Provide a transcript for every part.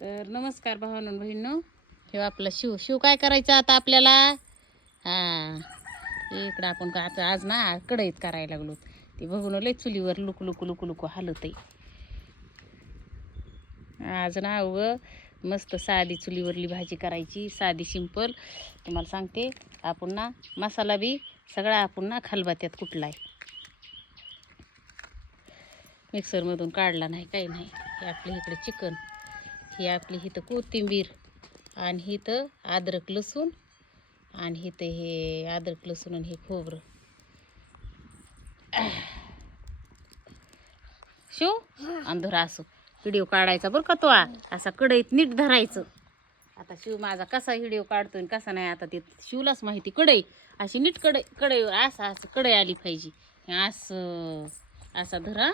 तर नमस्कार भावांनो बहिणींनो, हे आपलं शिव काय करायचं आता आपल्याला. इकडं आपण का आता आज ना कढईत करायला लागलो. ते बघून लय चुलीवर लुक लुक लुक लुक हालत आहे. आज ना मस्त साधी चुलीवरली भाजी करायची, साधी सिंपल. तुम्हाला सांगते, आपण ना मसाला बी सगळा आपण ना खलबत्त्यात कुटलाय, मिक्सरमधून काढला नाही, काही नाही. हे आपल्या इकडे चिकन, ही आपली इथं कोथिंबीर, आणि इथं अद्रक लसूण, आणि इथं हे अद्रक लसूण आणि हे खोबरं. शिव अंधरा असो व्हिडिओ काढायचा बरं का तो, असा कढईत नीट धरायचं. आता शिव माझा कसा व्हिडिओ काढतोय कसा नाही आता ते शिवलाच माहिती. कढई अशी नीट कढईवर असं कढई आली पाहिजे. असं असा धरा,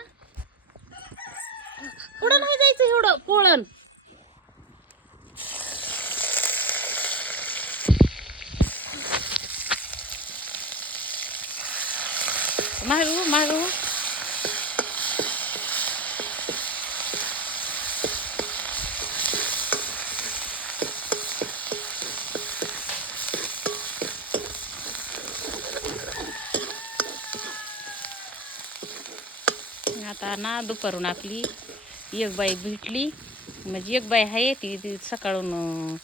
पुढं नाही जायचं एवढं पोळण. मागू आता ना दुपारून आपली एक बाई भेटली, म्हणजे एक बाई आहे ती सकाळून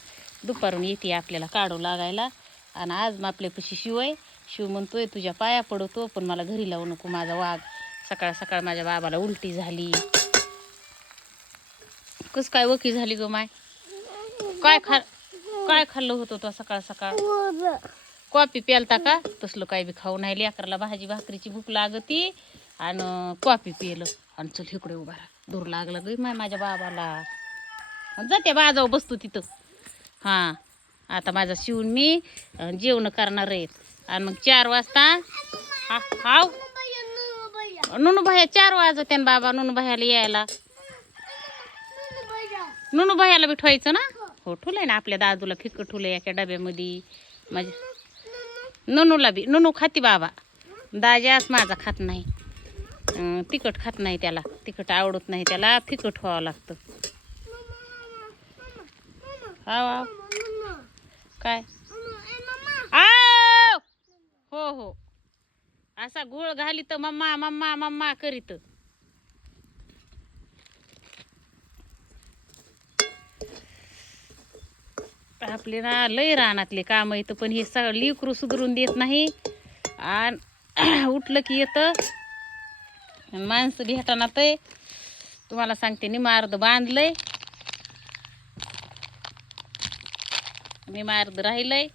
दुपारून येते आपल्याला काढू लागायला. आणि आज मग आपल्यापाशी शिव आहे. शिव म्हणतोय तुझ्या पाया पडतो, पण मला घरी लावू नको माझा वाघ. सकाळ सकाळ माझ्या बाबाला उलटी झाली. कस काय वकी झाली ग माय? काय खाल्लं होतं तो सकाळ सकाळ? कॉफी प्यालता का? तसलं काय बी खाऊ नाही. लेकराला भाजी भाकरीची भूक लागती आणि कॉफी पिलं. आणि चल इकडे उभा राहा, दूर लागला ग माय माझ्या बाबाला. जाते बाजाव बसतो तिथं. आता माझा शिवून मी जेवण करणार आहेत. आणि मग 4 वाजता हाव नुनू भैया 4 वाजते ना बाबा नुनू भैयाला यायला. नुनू भैयाला बी ठेवायचं ना. हो ठुलंय ना आपल्या दादूला, फिक्क ठुलंय एका डब्यामध्ये. माझ्या नुनूला बी, नुनू खाती बाबा. दाजाच माझा खात नाही, तिखट खात नाही, त्याला तिखट आवडत नाही, त्याला फिकट व्हावं लागतं. हा काय हो असा घोळ घाली तर मम्मा मम्मा मम्मा करीत. आपले ना लय रानातले काम येतं, पण हे सगळं लिकरू सुधरून देत नाही. आणि उठलं की येतं माणसं भेटाना. ते तुम्हाला सांगते, निमार्द बांधलंय, निमार्द राहिलंय.